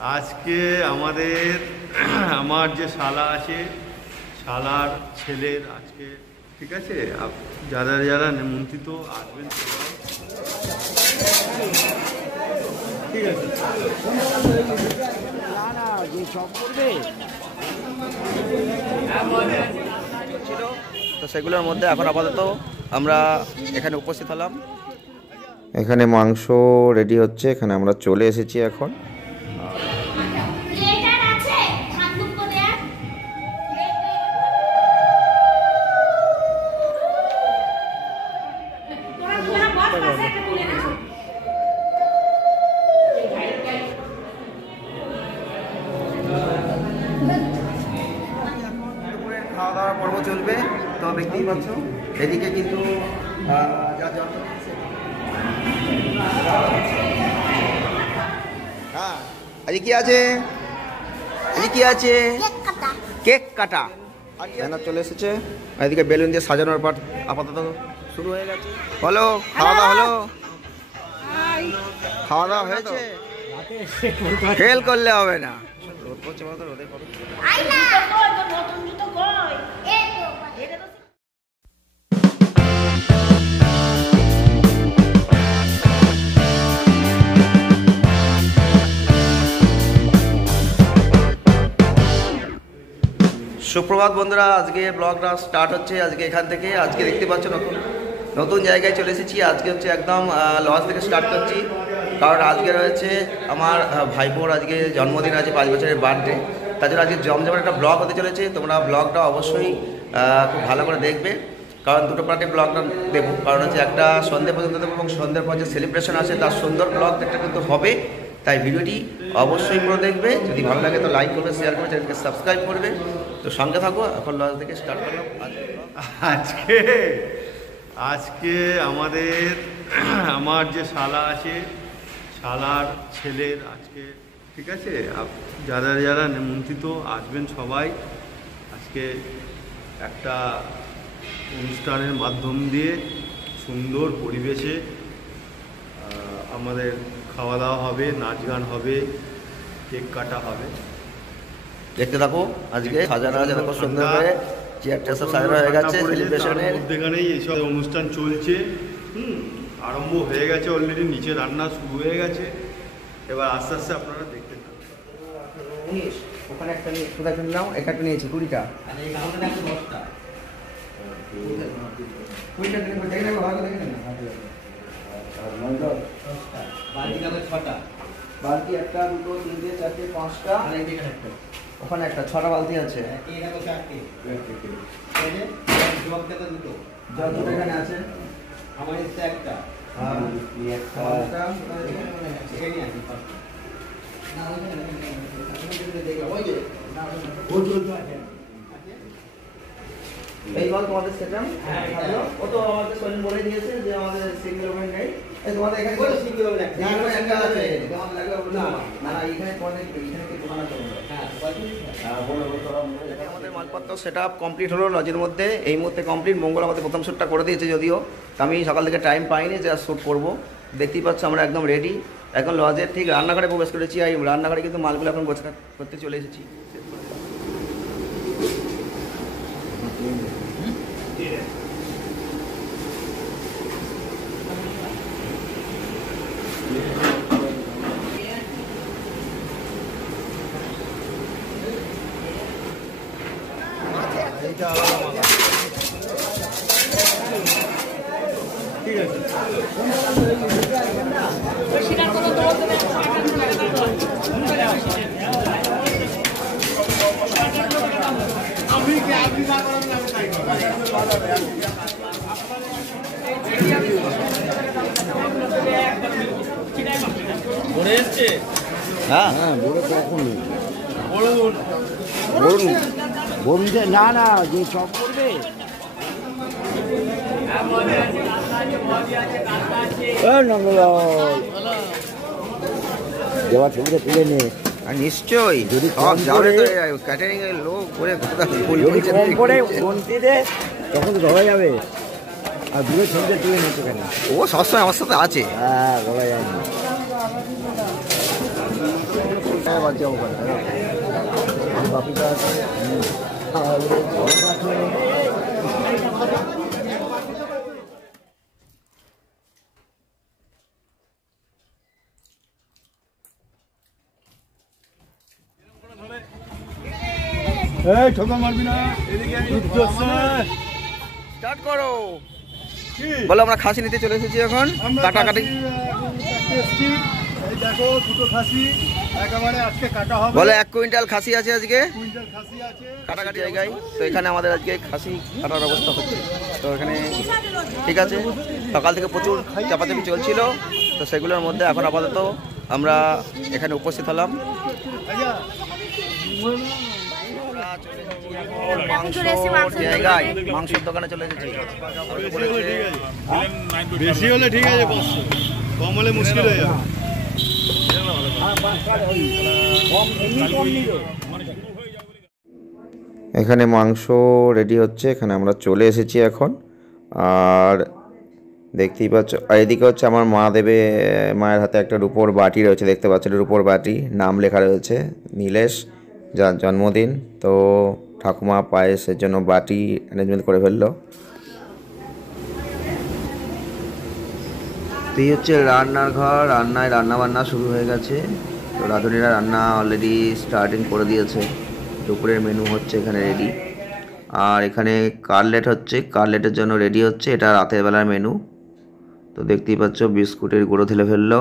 আজকে আমার যে শালা আছে, শালার ছেলের আজকে, ঠিক আছে, যারা যারা নিমন্ত্রিত আসবেন ঠিক আছে। তো সেগুলোর মধ্যে এখন আপাতত আমরা এখানে উপস্থিত হলাম। এখানে মাংস রেডি হচ্ছে, এখানে আমরা চলে এসেছি এখন। খাওয়া দাওয়ার পর্ব চলবে। তো দেখতেই পাচ্ছ এদিকে কিন্তু হ্যাঁ আজকে কি আছে, আজকে কি আছে, কেক কাটা ব্যানার চলে এসেছে। এদিকে বেলুন দিয়ে সাজানোর পর আপাতত শুরু হয়ে গেছে। হলো খাওয়া দাওয়া হলো, খাওয়া দাওয়া হয়েছে, ফেল করলে হবে না। রোদ পড়ছে বলো তো, রোদের কত সুপ্রভাত বন্ধুরা, আজকে ব্লগটা স্টার্ট হচ্ছে আজকে এখান থেকে। আজকে দেখতে পাচ্ছ নতুন জায়গায় চলে এসেছি। আজকে হচ্ছে একদম লজ থেকে স্টার্ট করছি, কারণ আজকে রয়েছে আমার ভাইপোর আজকে জন্মদিন আছে, 5 বছরের বার্থডে। তার জন্য আজকে জমজমাট একটা ব্লগ হতে চলেছে। তোমরা ব্লগটা অবশ্যই খুব ভালো করে দেখবে, কারণ দুটো পার্টে ব্লগটা দেবো। কারণ হচ্ছে একটা সন্ধ্যে পর্যন্ত দেবো এবং সন্ধ্যের পর যে সেলিব্রেশন আছে তার সুন্দর ব্লগ একটা কিন্তু হবে। তাই ভিডিওটি অবশ্যই পুরো দেখবে। যদি ভালো লাগে তো লাইক করবে, শেয়ার করবে, চ্যানেলকে সাবস্ক্রাইব করবে। তো সঙ্গে থাকো। এখন লজ থেকে স্টার্ট করলাম আজকে আমার যে শালা আছে, শালার ছেলের আজকে, ঠিক আছে, যারা যারা নিমন্ত্রিত আসবেন সবাই। আজকে একটা অনুষ্ঠানের মাধ্যম দিয়ে সুন্দর পরিবেশে আমাদের খাওয়া দাওয়া হবে, নাচ গান হবে, কেক কাটা হবে। দেখতে থাকো। আজকে সাজানো আছে দেখো সুন্দর করে, চেয়ারটা সব সাজানো হয়ে গেছে সেলিব্রেশনের। মধ্যেখানেই এইসব অনুষ্ঠান চলছে। আরম্ভ হয়ে গেছে অলরেডি, নিচে রান্না শুরু হয়ে গেছে। এবার আস্তে আস্তে আপনারা দেখতে থাকুন। ওখানে একটা নাও, একটা নিয়েছি 20টা। বালতি 1 2 3 4 5টা, ওখানে একটা 6টা বালতি আছে। এখানে আছে আমার একটা এই বল তোমাদের সেটা ও তো আমাদের সোনিন বলে দিয়েছে যে আমাদের সিঙ্গেল ওভেন নেই। তোমাদের এখানে কোন সিঙ্গেল ওভেন আছে? না কোনো একটা আছে, তোমাদের লাগবে বলুন। না এখানে কোনে এখানে কি দোকান আছে? হ্যাঁ বলো তোরা। আমাদের মালপত্র সেটআপ কমপ্লিট হলো লজের মধ্যে। এই মুহূর্তে কমপ্লিট। মঙ্গল আমাদের প্রথম শ্যুটটা করে দিয়েছে, যদিও আমি সকাল থেকে টাইম পাইনি যে শ্যুট করব। দেখতেই পাচ্ছ আমরা একদম রেডি। এখন লজের ঠিক রান্নাঘরে প্রবেশ করেছি। এই রান্নাঘরে কিন্তু মালগুলো এখন গোছানো করতে চলে এসেছি। এইটা আলাদা মালা, ঠিক আছে। হ্যাঁ বড় কখন বলুন। বলুন যে না না যে চপ করবে দেওয়া ছবিটা তুলে নে। নিশ্চয়ই যদি ক্যাটারিং এর লোক করে যদি কম করে গন্তি দে তখন তো ধরা যাবে। আর দূরে ছবিটা তুলে নিতে কেন? ও সবসময় আমার সাথে আছে। হ্যাঁ বলা যায় না। জায়গায় বাদ যাবো ওখানে বাপিটা আছে এই ঠোকা মারবি না, এদিকে স্টার্ট করো। বলো আমরা খাসি নিতে চলে এসেছি এখন, কাটাকাটি। এই দেখো দুটো খাসি একেবারে আজকে কাটা হবে। বলো 1 কুইন্টাল খাসি আছে আজকে, কুইন্টাল খাসি আছে কাটাকাটি জায়গায়। তো এখানে আমাদের আজকে খাসি কাটার অবস্থা হচ্ছে। তো এখানে ঠিক আছে, সকাল থেকে প্রচুর চাপাচাপি চলছিল, তো সেগুলোর মধ্যে এখন আপাতত আমরা এখানে উপস্থিত হলাম। জায়গায় মাংসের দোকানে চলে এসেছি। বেশি হলে ঠিক আছে, কম হলে মুশকিল হয়ে যাবে। এখানে মাংস রেডি হচ্ছে, এখানে আমরা চলে এসেছি এখন। আর দেখতেই পাচ্ছ, আর এদিকে হচ্ছে আমার মা দেবে, মায়ের হাতে একটা রূপোর বাটি রয়েছে, দেখতে পাচ্ছেন রূপোর বাটি, নাম লেখা রয়েছে নীলেশ, যার জন্মদিন। তো ঠাকুমা পায়েসের জন্য বাটি অ্যারেঞ্জমেন্ট করে ফেললো। তো এই হচ্ছে রান্নার ঘর, রান্না বান্না শুরু হয়ে গেছে। তো রাঁধুনিরা রান্না অলরেডি স্টার্টিং করে দিয়েছে। দুপুরের মেনু হচ্ছে এখানে রেডি। আর এখানে কাটলেট হচ্ছে, কাটলেটের জন্য রেডি হচ্ছে, এটা রাতের বেলার মেনু। তো দেখতেই পাচ্ছ বিস্কুটের গুঁড়ো ঢেলে ফেললো।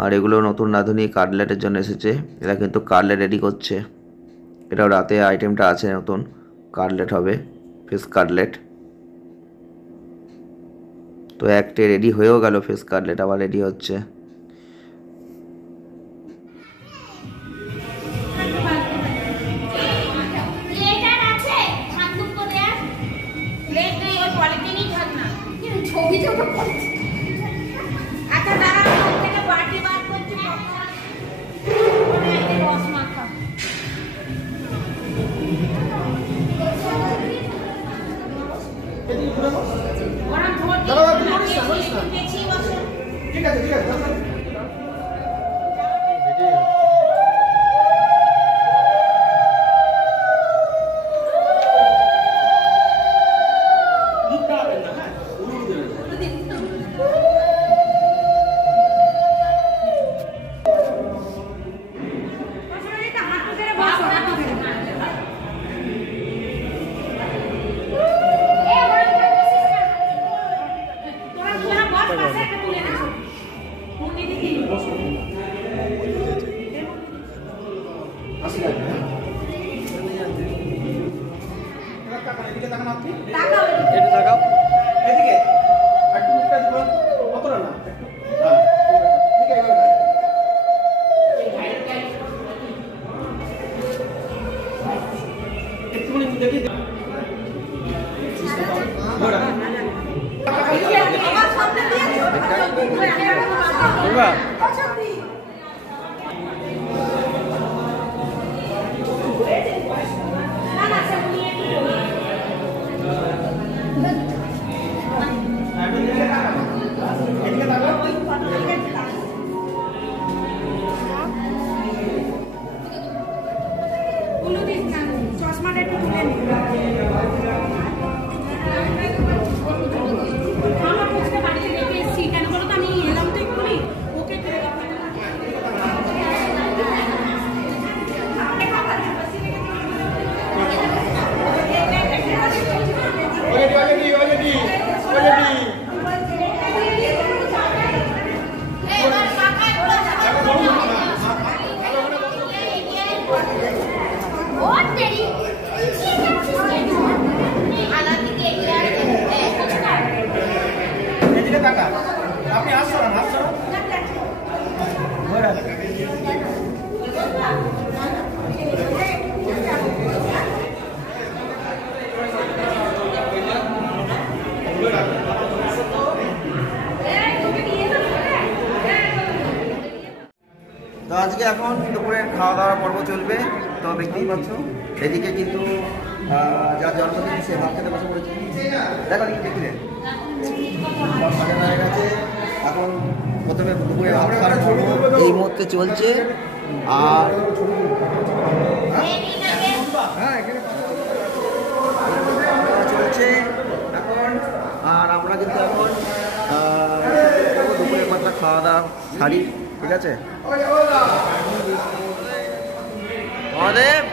আর এগুলো নতুন রাঁধুনি কাটলেটের জন্য এসেছে, এরা কিন্তু কাটলেট রেডি করছে। এটাও রাতে আইটেমটা আছে, নতুন কাটলেট হবে, ফিশ কাটলেট। তো একটা রেডি হয়েও গেল, ফিশ কাটলেট আবার রেডি হচ্ছে। তো আজকে এখন দুপুরের খাওয়া দাওয়ার পর্ব চলবে। তো দেখতেই পাচ্ছ এদিকে কিন্তু যার জন্মদিন সে ভাত খেতে বসে পড়েছে। দেখো দেখলে এখন প্রথমে দুপুরে এই মুহূর্তে চলছে আর চলছে এখন। আর আমরা কিন্তু এখন দুপুরের মাত্রা খাওয়া দাওয়া সারি, ঠিক আছে? মহাদেব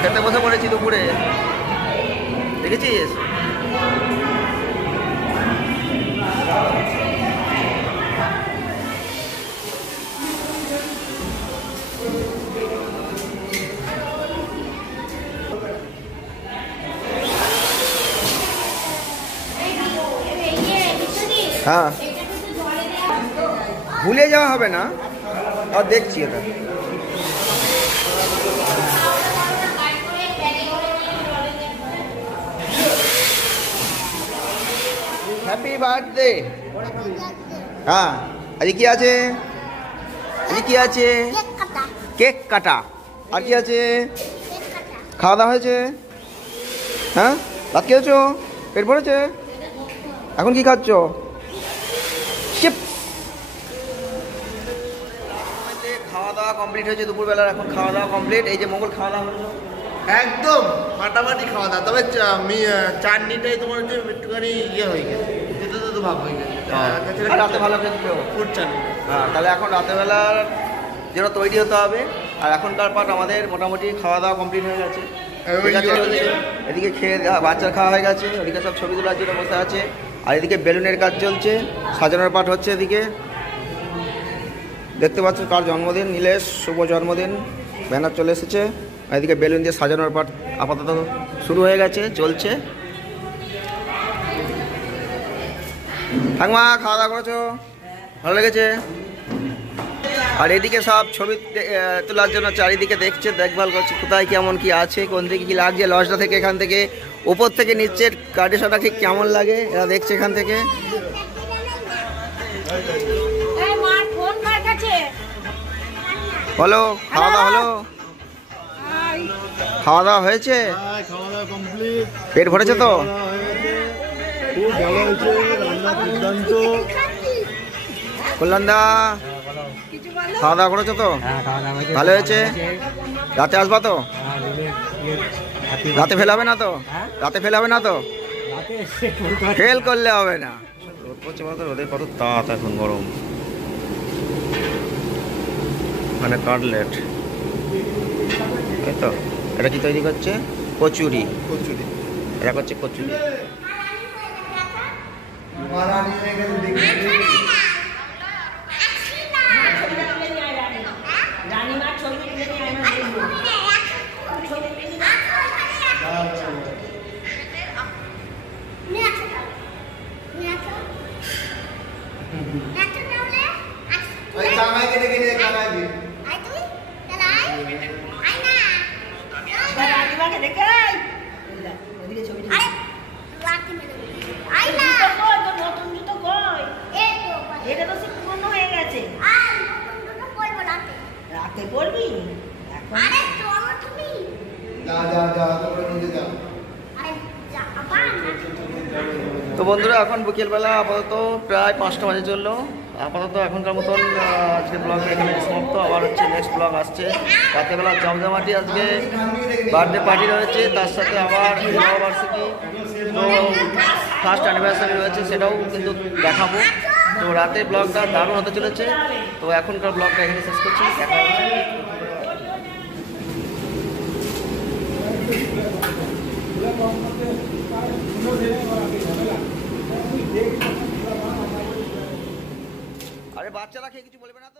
খেতে বসে পড়েছি দুপুরে, দেখেছিস? হ্যাঁ, ভুলে যাওয়া হবে না, আর দেখছি এটা। Happy birthday. হ্যাঁ, আজ কি আছে? আজ কি আছে? কেক কাটা। আর কি আছে? খাওয়া দাওয়া হয়েছে? হ্যাঁ, রাত খেয়েছো? পেট ভরেছে? এখন কি খাচ্ছ? খাওয়া দাওয়া কমপ্লিট হয়েছে দুপুরবেলার, এখন খাওয়া দাওয়া কমপ্লিট। এই যে মঙ্গল খাওয়া দাওয়া হলো একদম ফাটাফাটি খাওয়া দাওয়া, তবে চাটনিটাই তোমার হচ্ছে একটুখানি ইয়ে হয়ে গেছে, তো ভাব হয়ে গেছে। আর রাতে ভালো খেতে ফুড চাটনি। হ্যাঁ, তাহলে এখন রাতেরবেলার যেন তৈরি হতে হবে। আর এখনকার পাট আমাদের মোটামুটি খাওয়া দাওয়া কমপ্লিট হয়ে গেছে, ঠিক আছে? এদিকে খেয়ে বাচ্চার খাওয়া হয়ে গেছে, ওদিকে সব ছবি তোলার জন্য বসে আছে। আর এদিকে বেলুনের কাজ চলছে, সাজানোর পাঠ হচ্ছে। এদিকে দেখতে পাচ্ছ কার জন্মদিন, নীলেশ শুভ জন্মদিন, ব্যানার চলে এসেছে। আর এদিকে বেলুন দিয়ে সাজানোর পাঠ আপাতত শুরু হয়ে গেছে, চলছে। ঠাকমা খাওয়া দাওয়া করেছো? ভালো লেগেছে? আর এদিকে সব ছবি তোলার জন্য চারিদিকে দেখছে, দেখভাল করছে কোথায় কেমন কি আছে, কোন দিকে কি লাগছে। লজটা থেকে এখান থেকে উপর থেকে নিচে কার্ডিশনটা ঠিক কেমন লাগে এরা দেখছে এখান থেকে। হলো খাওয়া দাওয়া হলো? খাওয়া দাওয়া হয়েছে? খাওয়া দাওয়া কমপ্লিট। পেট ভরেছে তো? খুব ভালো হয়েছে, রান্না দুর্দান্ত। কল্যাণদা খাওয়া দাওয়া করেছো তো? ভালো হয়েছে? রাতে আসবা তো? রাতে ফেল হবে না তো? রাতে ফেল হবে না তো? ফেল করলে হবে না। রোদ পড়ছে বলতো, রোদের কত তাপ এখন, গরম। মানে কাটলেট, এই তো। এটা কি তৈরি করছে? কচুরি। কচুরি এটা করছে কচুরি। তো বন্ধুরা, এখন বিকেলবেলা আপাতত প্রায় 5টা বাজে চললো। আপাতত এখনকার মতন আজকে ব্লগ এখানে সমাপ্ত। আবার হচ্ছে নেক্সট ব্লগ আসছে। রাতেরবেলা জমজমাটি আজকে বার্থডে পার্টি রয়েছে, তার সাথে আবার বিবাহবার্ষিকী, তো ফার্স্ট অ্যানিভার্সারি রয়েছে, সেটাও কিন্তু দেখাবো। তো রাতের ব্লগটা দারুণ হতে চলেছে। তো এখনকার ব্লগটা এখানে শেষ করছি। আরে বাচ্চারা খেয়ে কিছু বলবে না তো?